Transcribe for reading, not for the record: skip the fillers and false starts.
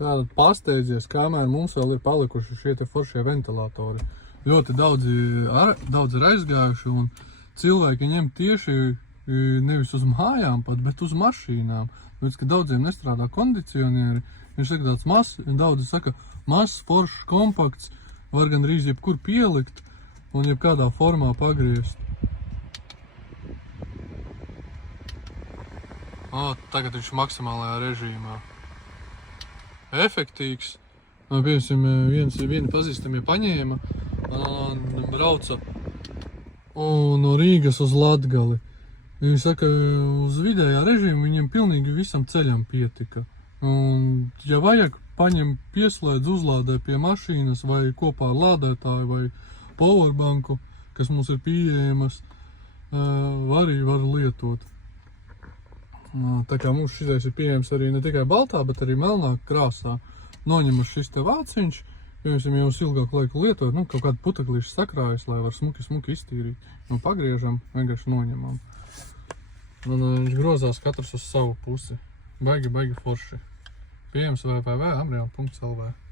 Tātad pasteidzies, kamēr mums vēl ir palikuši šie te foršie ventilatori. Ļoti daudzi ir aizgājuši un cilvēki ņem tieši nevis uz mājām pat, bet uz mašīnām. Līdz, ka daudziem nestrādā kondicionieri, viņš saka tāds mazs, daudzi saka, mazs, foršs, kompakts, var gan rīz jebkur pielikt un jebkādā formā pagriezt. Tagad viņš maksimālajā režīmā. Efektīgs. Piemēram, viena pazīstamie paņēma un brauca no Rīgas uz Latgali. Viņi saka, uz vidējā režīma viņiem pilnīgi visam ceļam pietika. Un, ja vajag, paņem pieslēdz, uzlādē pie mašīnas vai kopā ar lādētāju vai powerbanku, kas mums ir pieejamas, var lietot. Tā kā mums šitais ir pieejams arī ne tikai baltā, bet arī melnā krāsā. Noņemas šis te vāciņš, piemēram, jau uz ilgāku laiku lietojot, kaut kādu puteklīšu sakrājas, lai var smuki iztīrīt. Pagriežam, vienkārši noņemam. Un viņš grozās katrs uz savu pusi. Baigi forši. Pieejams www.amrion.lv